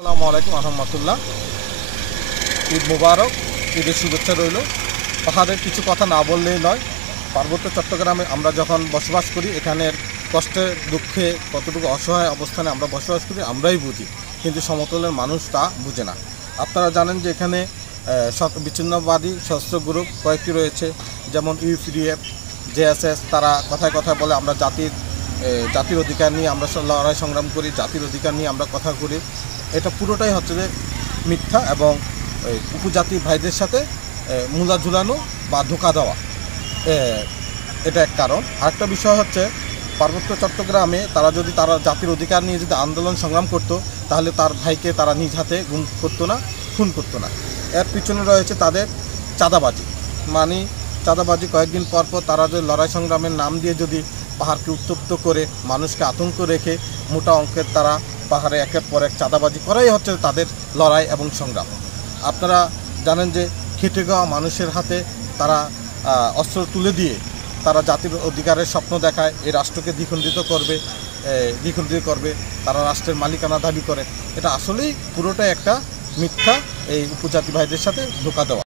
আসসালামু আলাইকুম আহমতুল্লাহ। ঈদ মুবারক, ঈদের শুভেচ্ছা রইল। পাহাড়ের কিছু কথা না বললেই নয়। পার্বত্য চট্টগ্রামে আমরা যখন বসবাস করি, এখানের কষ্টে দুঃখে কতটুকু অসহায় অবস্থানে আমরা বসবাস করি আমরাই বুঝি, কিন্তু সমতলের মানুষ তা বুঝে না। আপনারা জানেন যে এখানে বিচ্ছিন্নবাদী সশস্ত্র গ্রুপ কয়েকটি রয়েছে, যেমন ইউপিডিএফ, জেএসএস। তারা কথায় কথায় বলে আমরা জাতির অধিকার নিয়ে আমরা লড়াই সংগ্রাম করি, জাতির অধিকার নিয়ে আমরা কথা করি। এটা পুরোটাই হচ্ছে যে মিথ্যা এবং উপজাতি ভাইদের সাথে মূলা ঝুলানো বা ধোঁকা দেওয়া, এটা এক কারণ। আরেকটা বিষয় হচ্ছে, পার্বত্য চট্টগ্রামে তারা জাতির অধিকার নিয়ে যদি আন্দোলন সংগ্রাম করতো, তাহলে তার ভাইকে তারা নিজ হাতে গুম করতো না, খুন করতো না। এর পিছনে রয়েছে তাদের চাঁদাবাজি। চাঁদাবাজি কয়েকদিন পর পর তারা যে লড়াই সংগ্রামের নাম দিয়ে যদি পাহাড়কে উত্তপ্ত করে মানুষকে আতঙ্ক রেখে মোটা অঙ্কের তারা পাহাড়ে একের পর এক চাঁদাবাজি করাই হচ্ছে তাদের লড়াই এবং সংগ্রাম। আপনারা জানেন যে খেটে খাওয়া মানুষের হাতে তারা অস্ত্র তুলে দিয়ে তারা জাতির অধিকারের স্বপ্ন দেখায়, এই রাষ্ট্রকে দ্বিখণ্ডিত করবে, তারা রাষ্ট্রের মালিকানা দাবি করে। এটা আসলেই পুরোটাই একটা মিথ্যা, এই উপজাতি ভাইদের সাথে ধোঁকা দেওয়া।